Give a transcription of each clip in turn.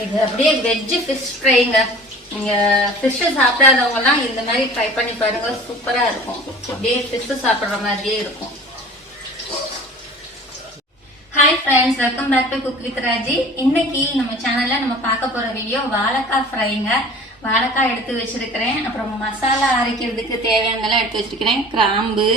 இது அப்படியே veg fish ஃப்ரைங்க. நீங்க ஃபிஷ் சாப்பிடாதவங்கலாம் இந்த மாதிரி ட்ரை பண்ணி பாருங்க, சூப்பரா இருக்கும். அப்படியே ஃபிஷ் சாப்பிடுற மாதிரியே இருக்கும். Hi friends, welcome back to cook with Raji. இன்னைக்கு நம்ம சேனல்ல நம்ம பார்க்க போற வீடியோ வாழைக்காய் ஃப்ரைங்க. வாழைக்காய் எடுத்து வச்சிருக்கிறேன். அப்புறம் மசாலா அரைக்கிறதுக்கு தேவையானதெல்லாம் எடுத்து வச்சிருக்கிறேன். கிராம்பு,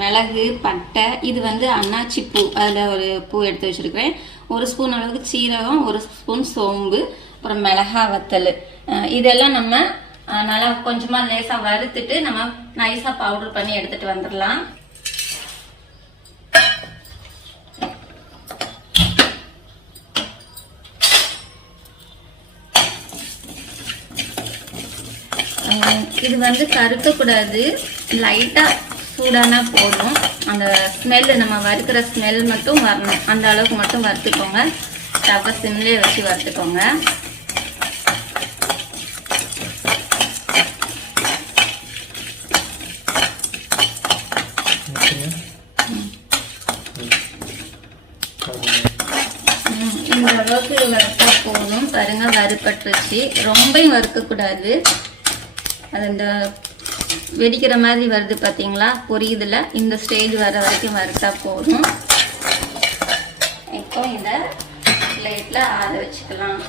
மிளகு, பட்டை, இது வந்து அன்னாச்சி பூ, அதில் ஒரு பூ எடுத்து வச்சிருக்கிறேன். 1 ஸ்பூன் அளவுக்கு சீரகம், 1 ஸ்பூன் சோம்பு, அப்புறம் மிளகா வத்தல். இதெல்லாம் நம்ம நல்லா கொஞ்சமாக லேசாக வறுத்துட்டு நம்ம நைஸாக பவுடர் பண்ணி எடுத்துட்டு வந்துடலாம். இது வந்து கருக்கக்கூடாது, லைட்டாக சூடானா போதும். அந்த ஸ்மெல், நம்ம வறுக்கிற ஸ்மெல் மட்டும் வரணும். அந்த அளவுக்கு மட்டும் வறுத்துக்கோங்க. ஸ்டவ்வை சிம்லேயே வச்சு வறுத்துக்கோங்க. இந்த அளவுக்கு வறுத்தா போதும். பாருங்க, வறுப்பட்டுருச்சு. ரொம்பவும் வறுக்கக்கூடாது. அது இந்த வெடிக்கிற மாதிரி வருது பார்த்தீங்களா, பொரியுதுல. இந்த ஸ்டேஜ் வர வரைக்கும் வறுத்தா போதும். இப்போ இதை பிளேட்ல ஆற வச்சுக்கலாம்.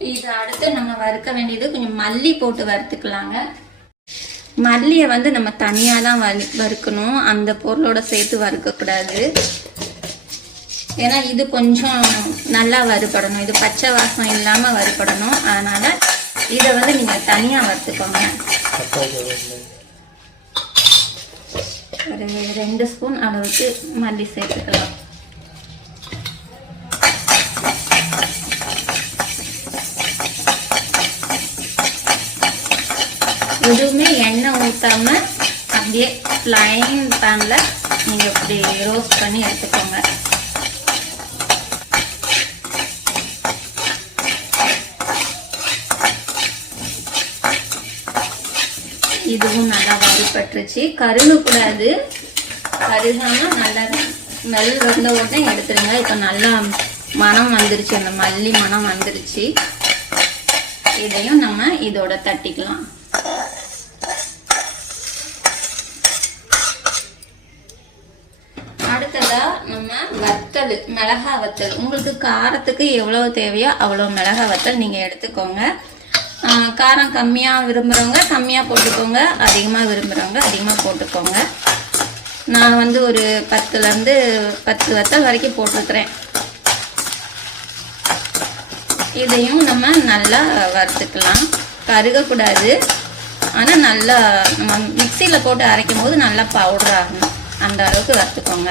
இது அடுத்து நம்ம வறுக்க வேண்டியது கொஞ்சம் மல்லி போட்டு வறுத்துக்கலாங்க. மல்லியை வந்து நம்ம தனியாக தான் வறுக்கணும், அந்த பொருளோட சேர்த்து வறுக்கக்கூடாது. ஏன்னா இது கொஞ்சம் நல்லா வறுபடணும், இது பச்சை வாசம் இல்லாமல் வறுபடணும். அதனால் இதை வந்து நீங்கள் தனியாக வறுத்துக்கோங்க. ஒரு 2 ஸ்பூன் அளவுக்கு மல்லி சேர்த்துக்கலாம். எதுவுமே எண்ணெய் ஊற்றாம அப்படியே ஃப்ளைங் பேனில் நீங்கள் இப்படி ரோஸ்ட் பண்ணி எடுத்துக்கோங்க. இதுவும் நல்லா வறுபட்டுருச்சு. கருகக்கூடாது, கருகாமல் நல்லா ஸ்மெல் வந்த உடனே எடுத்துருங்க. இப்போ நல்லா மனம் வந்துருச்சு, அந்த மல்லி மனம் வந்துருச்சு. இதையும் நம்ம இதோட தட்டிக்கலாம். அடுத்ததா நம்ம வத்தல், மிளகா வத்தல். உங்களுக்கு காரத்துக்கு எவ்வளவு தேவையோ அவ்வளோ மிளகா வத்தல் நீங்கள் எடுத்துக்கோங்க. காரம் கம்மியாக விரும்புகிறவங்க கம்மியாக போட்டுக்கோங்க, அதிகமாக விரும்புகிறவங்க அதிகமாக போட்டுக்கோங்க. நான் வந்து ஒரு 10லேருந்து 10 வத்தல் வரைக்கும் போட்டுருக்குறேன். இதையும் நம்ம நல்லா வறுத்துக்கலாம். கருகக்கூடாது, ஆனால் நல்லா நம்ம மிக்சியில் போட்டு அரைக்கும் போது நல்லா பவுடர் ஆகணும். அந்த அளவுக்கு வறுத்துக்கோங்க.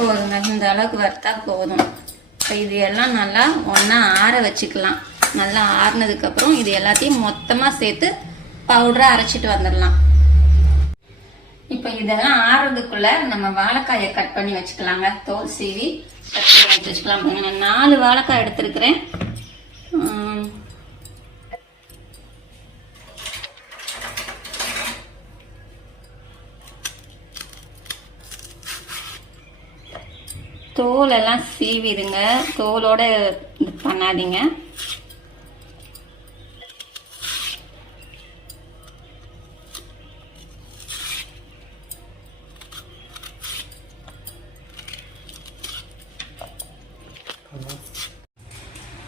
போதுங்க, இந்த அளவுக்கு வறுத்தா போதும். இப்போ இது எல்லாம் நல்லா ஒன்றா ஆற வச்சுக்கலாம். நல்லா ஆறுனதுக்கப்புறம் இது எல்லாத்தையும் மொத்தமாக சேர்த்து பவுடராக அரைச்சிட்டு வந்துடலாம். இப்போ இதெல்லாம் ஆறுறதுக்குள்ள நம்ம வாழைக்காயை கட் பண்ணி வச்சுக்கலாங்க. தோல் சீவி கட் பண்ணி வச்சுக்கலாம். நான் 4 வாழைக்காய் எடுத்துருக்கிறேன். தோலெல்லாம் சீவிடுங்க, தோலோட இது பண்ணாதீங்க.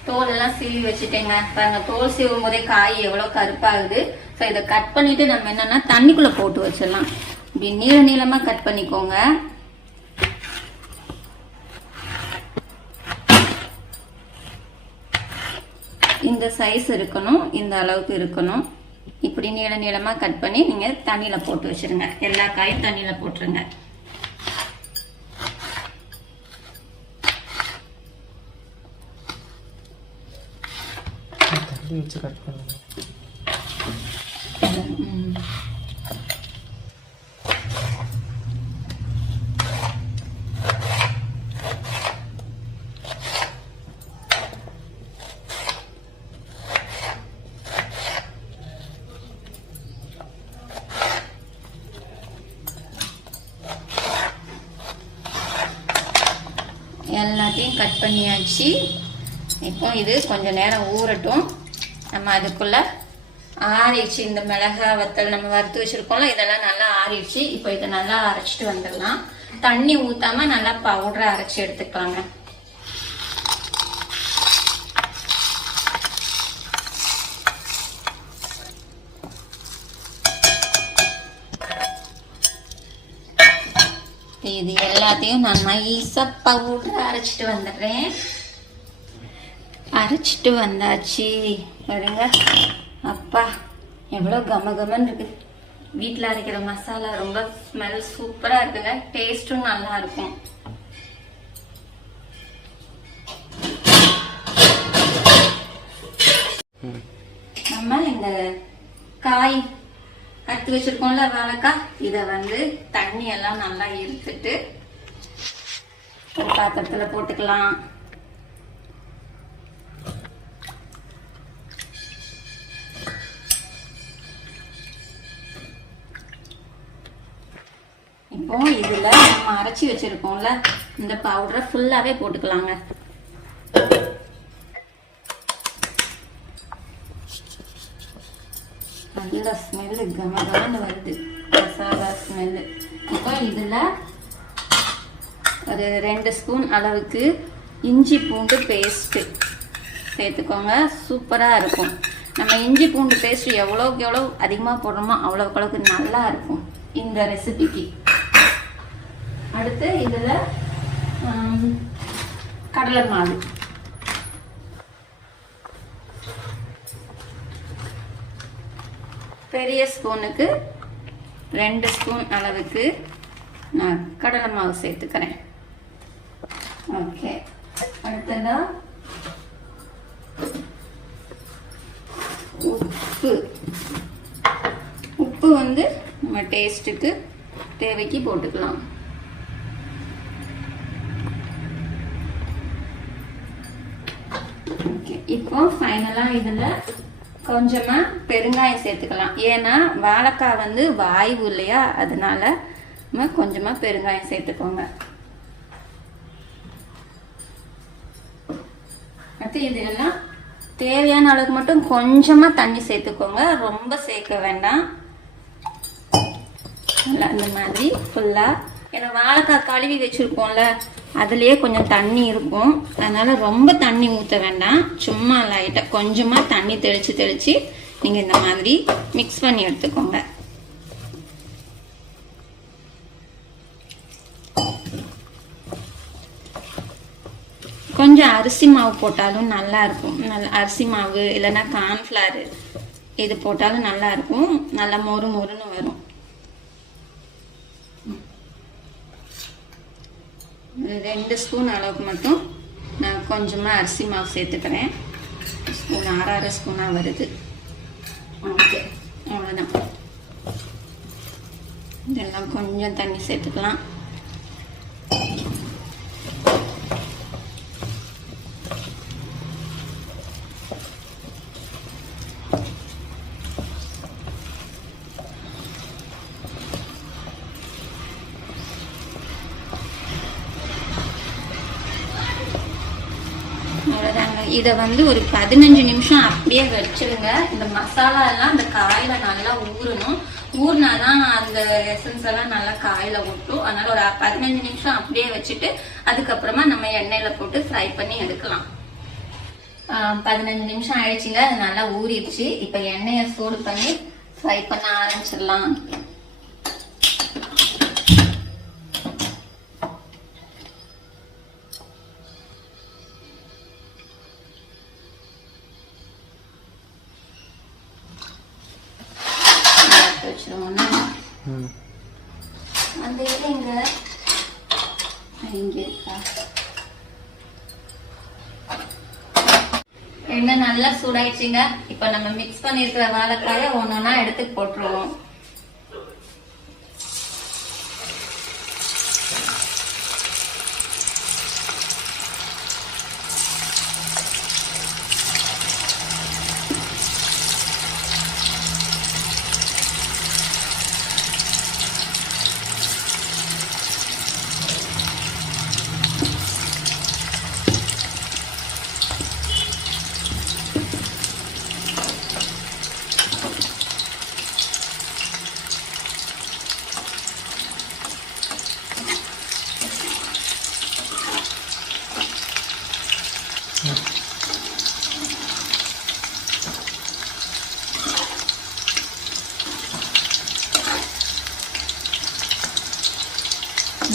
தோலெல்லாம் சீவி வச்சுட்டேங்க. பாருங்க, தோல் சீவும் போதே காய் எவ்வளோ கருப்பாகுது. ஸோ இதை கட் பண்ணிட்டு நம்ம என்னன்னா தண்ணிக்குள்ளே போட்டு வச்சிடலாம். இப்படி நீளமாக கட் பண்ணிக்கோங்க. இந்த சைஸ் இருக்கணும், இந்த அளவுக்கு இருக்கணும். இப்படி நீளமாக கட் பண்ணி நீங்கள் தண்ணியில் போட்டு வச்சிருங்க. எல்லா காயும் தண்ணியில் போட்டுருங்க. இப்படி வச்சு கட் பண்ணுங்க. எல்லாத்தையும் கட் பண்ணியாச்சு. இப்போ இது கொஞ்சம் நேரம் ஊறட்டும். நம்ம அதுக்குள்ள ஆறிடுச்சு. இந்த மிளகாய் வத்தல் நம்ம வறுத்து வச்சிருக்கோம்ல, இதெல்லாம் நல்லா ஆறிடுச்சு. இப்போ இதை நல்லா அரைச்சிட்டு வந்துடலாம். தண்ணி ஊத்தாம நல்லா பவுடரை அரைச்சி எடுத்துக்கலாங்க. இது எல்லாத்தையும் நான் நைஸா பவுடர் அரைச்சிட்டு வந்துடுறேன். அரைச்சிட்டு வந்தாச்சு பாருங்க. அப்பா எவ்வளோ கமகமன்னு இருக்கு. வீட்டில் அரைக்கிற மசாலா ரொம்ப ஸ்மெல் சூப்பராக இருக்குங்க. டேஸ்ட்டும் நல்லா இருக்கும். நம்ம இந்த காய் எடுத்து வச்சிருக்கோம்ல வாழைக்காய், இதை தண்ணி எல்லாம் நல்லா இருத்துட்டு ஒரு பாத்திரத்துல போட்டுக்கலாம். இப்போ இதுல நம்ம அரைச்சி வச்சிருக்கோம்ல இந்த பவுடரை ஃபுல்லாவே போட்டுக்கலாங்க. நல்ல ஸ்மெல்லு கமகமன்னு வருது, மசாலா ஸ்மெல்லு. இப்போ இதில் ஒரு 2 ஸ்பூன் அளவுக்கு இஞ்சி பூண்டு பேஸ்ட்டு சேர்த்துக்கோங்க. சூப்பராக இருக்கும். நம்ம இஞ்சி பூண்டு பேஸ்ட் எவ்வளோக்கு எவ்வளோ அதிகமாக போடுறோமோ அவ்வளோக்கு அளவுக்கு நல்லா இருக்கும் இந்த ரெசிபிக்கு. அடுத்து இதில் கடலை மாவு பெரிய ஸ்பூனுக்கு 2 ஸ்பூன் அளவுக்கு நான் கடலை மாவு சேர்த்துக்கிறேன். ஓகே, அடுத்ததா உப்பு. உப்பு நம்ம டேஸ்ட்டுக்கு தேவைக்கு போட்டுக்கலாம். ஓகே, இப்போ ஃபைனலாக இதில் கொஞ்சமா பெருங்காயம் சேர்த்துக்கலாம். ஏன்னா வாழைக்காய் வாய்வு இல்லையா, அதனால நம்ம கொஞ்சமா பெருங்காயம் சேர்த்துக்கோங்க. அடுத்து இதெல்லாம் தேவையான அளவுக்கு மட்டும் கொஞ்சமா தண்ணி சேர்த்துக்கோங்க. ரொம்ப சேர்க்க வேண்டாம். இந்த மாதிரி ஃபுல்லா, ஏன்னா வாழைக்காய் கழுவி வச்சிருக்கோம்ல அதுலயே கொஞ்சம் தண்ணி இருக்கும். அதனால ரொம்ப தண்ணி ஊற்ற வேண்டாம். சும்மா லைட்டா கொஞ்சமா தண்ணி தெளிச்சு நீங்க இந்த மாதிரி மிக்ஸ் பண்ணி எடுத்துக்கோங்க. கொஞ்சம் அரிசி மாவு போட்டாலும் நல்லா இருக்கும். அரிசி மாவு இல்லைன்னா கார்ன்ஃபிளவர் இது போட்டாலும் நல்லா இருக்கும். நல்லா மொறு மொறுன்னு வரும். 2 ஸ்பூன் அளவுக்கு மட்டும் நான் கொஞ்சமாக அரிசி மாவு சேர்த்துக்கிறேன். ஸ்பூன் 6 ஸ்பூனாக வருது. ஓகே, அவ்வளோதான். இதெல்லாம் கொஞ்சம் தண்ணி சேர்த்துக்கலாம். இதை ஒரு 15 நிமிஷம் அப்படியே வச்சிருங்க. இந்த மசாலா எல்லாம் இந்த காயில நல்லா ஊறணும். ஊறினாதான் அந்த எசன்ஸ் எல்லாம் நல்லா காயில ஊட்டும். அதனால ஒரு 15 நிமிஷம் அப்படியே வச்சுட்டு அதுக்கப்புறமா நம்ம எண்ணெயில போட்டு ஃப்ரை பண்ணி எடுக்கலாம். 15 நிமிஷம் ஆயிடுச்சுங்க. அது நல்லா ஊறிடுச்சு. இப்ப எண்ணெயை சூடு பண்ணி ஃப்ரை பண்ண ஆரம்பிச்சிடலாம். அந்த இங்க எண்ணெய் நல்லா சூடாயிடுச்சுங்க. இப்ப நம்ம மிக்ஸ் பண்ணிருக்கிற வாழைக்காயை ஒன்னொன்னா எடுத்து போட்டுருவோம்.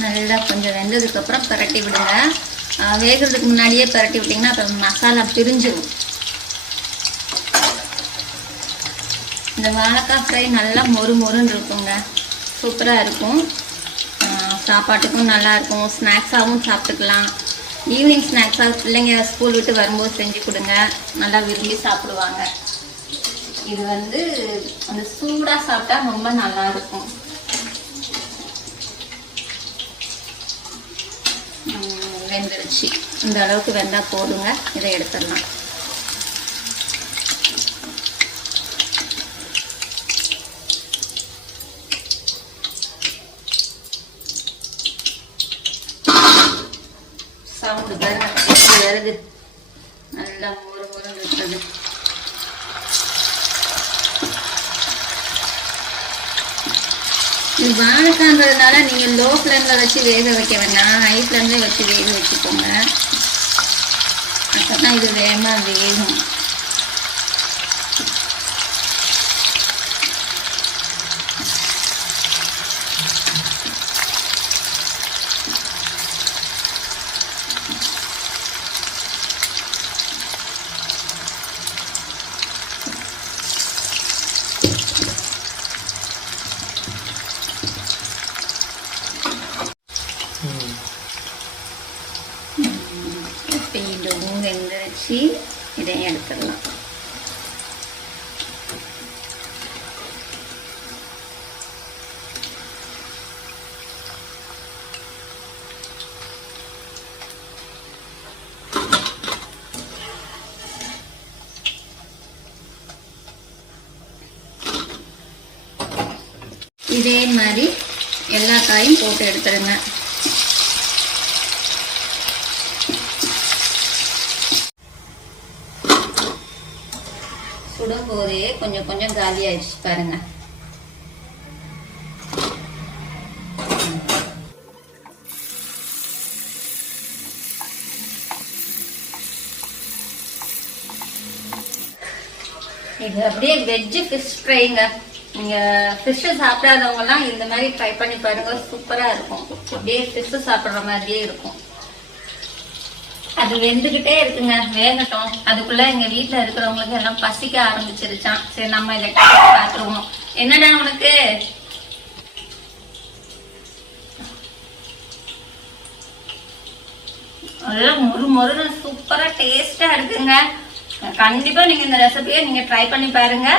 நல்லா கொஞ்சம் வெந்ததுக்கு அப்புறம் பரட்டி விடுங்க. வேகிறதுக்கு முன்னாடியே பரட்டி விட்டிங்கன்னா அப்புறம் மசாலா பிரிஞ்சிடும். இந்த வாழைக்காய் ஃப்ரை நல்லா மொறு மொறுன்னு இருக்குங்க, சூப்பராக இருக்கும். சாப்பாட்டுக்கும் நல்லாயிருக்கும், ஸ்நாக்ஸாகவும் சாப்பிட்டுக்கலாம். ஈவினிங் ஸ்நாக்ஸாக பிள்ளைங்க ஸ்கூல் விட்டு வரும்போது செஞ்சு கொடுங்க, நல்லா விரும்பி சாப்பிடுவாங்க. இது அந்த சூடாக சாப்பிட்டா ரொம்ப நல்லாயிருக்கும். வெந்துருச்சு, இந்த அளவுக்கு வெந்தால் போதுங்க. இதை எடுத்துடலாம். சவுண்டு வருது, நல்லா மொறு மொறுன்னு இருக்குது. இது வாழைக்கான்றதுனால நீங்கள் லோ ஃப்ளேமில் வச்சு வேக வைக்க வேண்டாம், ஹை ஃப்ளேம்லேயே வச்சு வேக வச்சுக்கோங்க. அப்போ தான் இது வேகமாக வேகும். இதுவும் வெந்துருச்சு, இதையும் எடுத்துடலாம். இதே மாதிரி எல்லா காயும் போட்டு எடுத்துடுங்க. சுடும்போதே கொஞ்சம் கொஞ்சம் காலி ஆயிடுச்சு பாருங்க. இது அப்படியே வெஜ் ஃபிஷ் ஃப்ரைங்க. நீங்க ஃபிஷ் சாப்பிடாதவங்கலாம் இந்த மாதிரி ட்ரை பண்ணி பாருங்க, சூப்பரா இருக்கும். அப்படியே ஃபிஷ் சாப்பிட்ற மாதிரியே இருக்கும். அது வெந்துகிட்டே இருக்குங்க, வேகட்டும். அதுக்குள்ள எங்க வீட்டுல இருக்கிறவங்களுக்கு எல்லாம் பசிக்க ஆரம்பிச்சிருச்சான். சரி நம்ம இதை பார்த்துருவோம். என்னடா உனக்கு? நல்லா மொறு மொறு சூப்பரா டேஸ்டா இருக்குங்க. கண்டிப்பா நீங்க இந்த ரெசிபியை நீங்க ட்ரை பண்ணி பாருங்க.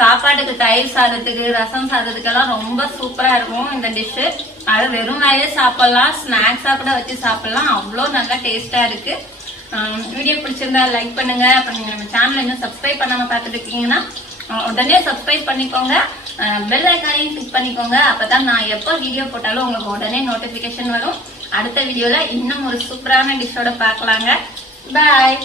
சாப்பாட்டுக்கு, தயிர் சாதத்துக்கு, ரசம் சாதத்துக்கெல்லாம் ரொம்ப சூப்பரா இருக்கும் இந்த டிஷ்ஷு. அது வெறும் வாயிலே சாப்பிடலாம், ஸ்நாக்ஸா கூட வச்சு சாப்பிடலாம், அவ்வளோ நல்லா டேஸ்டா இருக்கு. வீடியோ பிடிச்சிருந்தா லைக் பண்ணுங்க. அப்புறம் நீங்க நம்ம சேனல் இன்னும் சப்ஸ்கிரைப் பண்ணாம பார்த்துட்டு இருக்கீங்கன்னா உடனே சப்ஸ்கிரைப் பண்ணிக்கோங்க, பெல் ஐக்கானையும் கிளிக் பண்ணிக்கோங்க. அப்பதான் நான் எப்போ வீடியோ போட்டாலும் உங்களுக்கு உடனே நோட்டிபிகேஷன் வரும். அடுத்த வீடியோல இன்னும் ஒரு சூப்பரான டிஷ்ஷோட பார்க்கலாங்க. பாய்.